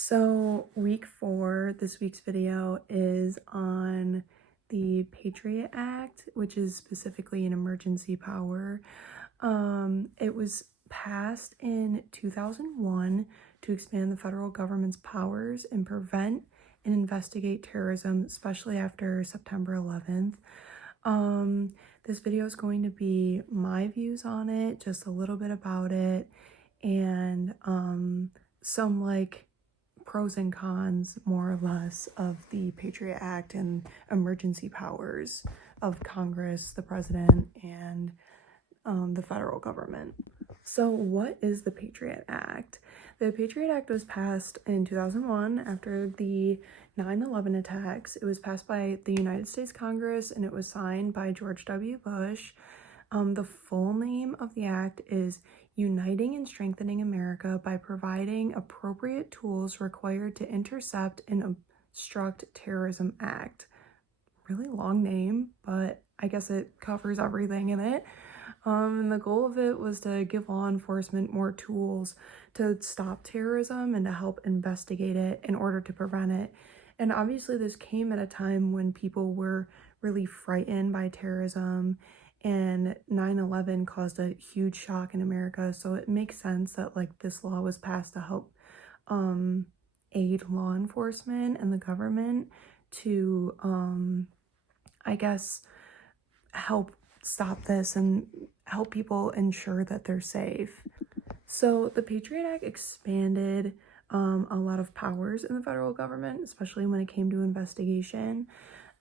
So, week 4, this week's video is on the Patriot Act, which is specifically an emergency power. It was passed in 2001 to expand the federal government's powers and prevent and investigate terrorism, especially after September 11th. This video is going to be my views on it, just a little bit about it, and some pros and cons, more or less, of the Patriot Act and emergency powers of Congress, the president, and the federal government. So, what is the Patriot Act? The Patriot Act was passed in 2001 after the 9/11 attacks. It was passed by the United States Congress and it was signed by George W. Bush. The full name of the act is Uniting and Strengthening America by Providing Appropriate Tools Required to Intercept and Obstruct Terrorism Act. Really long name, but I guess it covers everything in it. And the goal of it was to give law enforcement more tools to stop terrorism and to help investigate it in order to prevent it. And obviously, this came at a time when people were really frightened by terrorism, and 9/11 caused a huge shock in America. So it makes sense that this law was passed to help aid law enforcement and the government to I guess help stop this and help people ensure that they're safe. So the Patriot Act expanded a lot of powers in the federal government, especially when it came to investigation.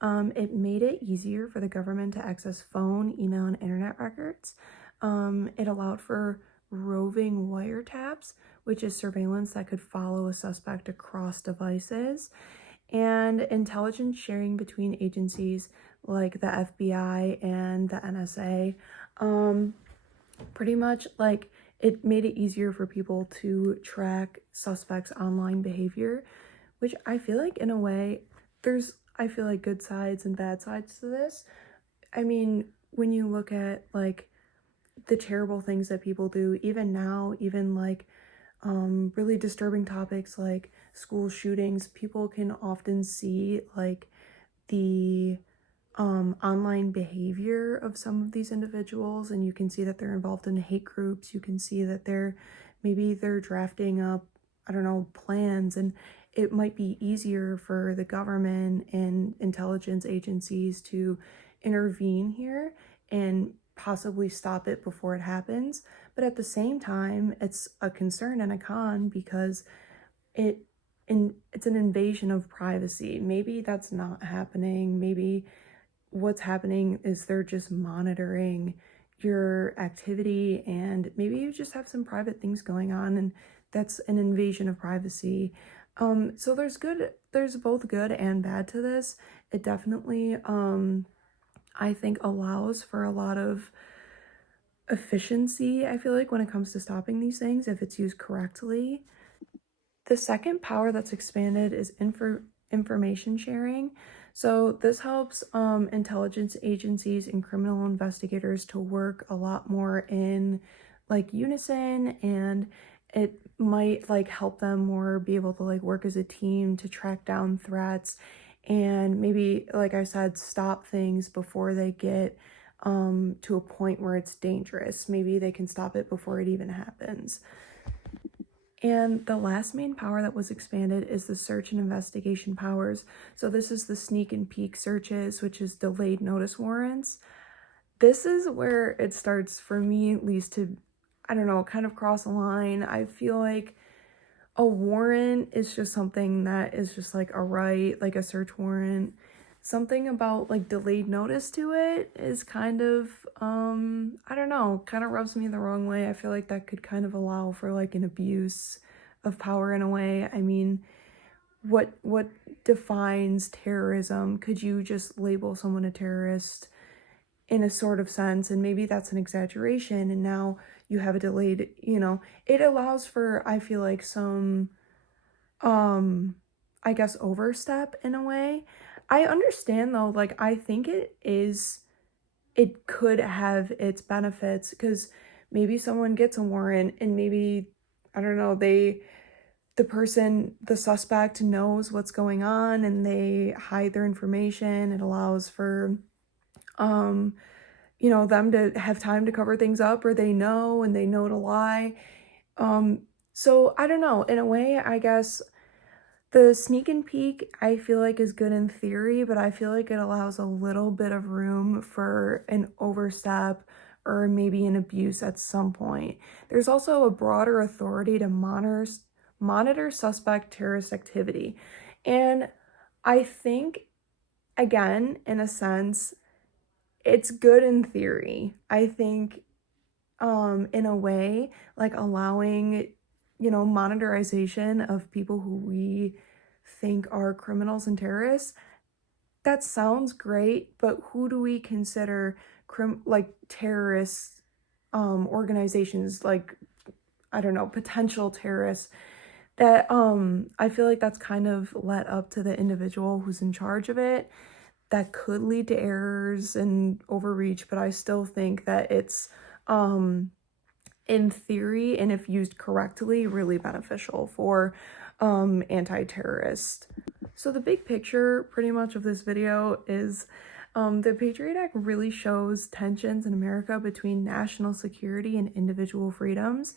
It made it easier for the government to access phone, email, and internet records. It allowed for roving wiretaps, which is surveillance that could follow a suspect across devices, and intelligence sharing between agencies like the FBI and the NSA. Pretty much it made it easier for people to track suspects' online behavior, which I feel like in a way I feel like good sides and bad sides to this. I mean, when you look at the terrible things that people do, even now, even really disturbing topics like school shootings, people can often see the online behavior of some of these individuals, and you can see that they're involved in hate groups. You can see that maybe they're drafting up, I don't know, plans, and it might be easier for the government and intelligence agencies to intervene here and possibly stop it before it happens. But at the same time, it's a concern and a con because it's an invasion of privacy. Maybe that's not happening. Maybe what's happening is they're just monitoring your activity, and maybe you just have some private things going on, and that's an invasion of privacy. So there's both good and bad to this. It definitely I think allows for a lot of efficiency, I feel like, when it comes to stopping these things if it's used correctly. The second power that's expanded is information sharing. So this helps intelligence agencies and criminal investigators to work a lot more in unison, and it might help them more be able to work as a team to track down threats and maybe, like I said, stop things before they get to a point where it's dangerous. Maybe they can stop it before it even happens. And the last main power that was expanded is the search and investigation powers. So this is the sneak and peek searches, which is delayed notice warrants. This is where it starts, for me at least, to, I don't know, kind of cross a line. I feel like a warrant is just something that is just a right, like a search warrant. Something about delayed notice to it is kind of I don't know, kind of rubs me the wrong way. I feel like that could kind of allow for an abuse of power in a way. I mean, what defines terrorism? Could you just label someone a terrorist in a sort of sense, and maybe that's an exaggeration, and now you have a delayed, it allows for, I feel like, some I guess overstep in a way. I understand though, I think it could have its benefits, because maybe someone gets a warrant and maybe, I don't know, the suspect knows what's going on and they hide their information. It allows for, them to have time to cover things up, or they know and they know to lie. So I don't know. In a way, I guess the sneak and peek, I feel like is good in theory, but I feel like it allows a little bit of room for an overstep or maybe an abuse at some point. There's also a broader authority to monitor suspect terrorist activity. And I think, again, in a sense, it's good in theory. I think, in a way, like allowing, monitorization of people who we think are criminals and terrorists, that sounds great, but who do we consider like terrorist organizations, like, I don't know, potential terrorists? That I feel like that's kind of let up to the individual who's in charge of it. That could lead to errors and overreach, but I still think that it's in theory, and if used correctly, really beneficial for anti-terrorist. So the big picture pretty much of this video is the Patriot Act really shows tensions in America between national security and individual freedoms.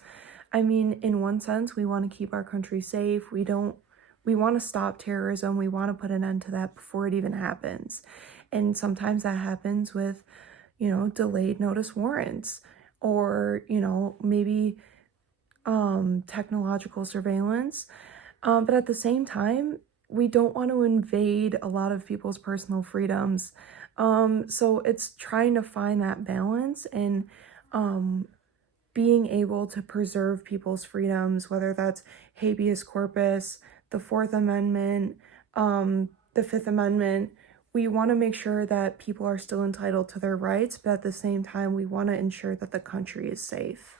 I mean, in one sense, we want to keep our country safe. We want to stop terrorism. We want to put an end to that before it even happens. And sometimes that happens with, delayed notice warrants, or, maybe technological surveillance. But at the same time, we don't want to invade a lot of people's personal freedoms. So it's trying to find that balance and being able to preserve people's freedoms, whether that's habeas corpus, the Fourth Amendment, the Fifth Amendment. We want to make sure that people are still entitled to their rights, but at the same time, we want to ensure that the country is safe.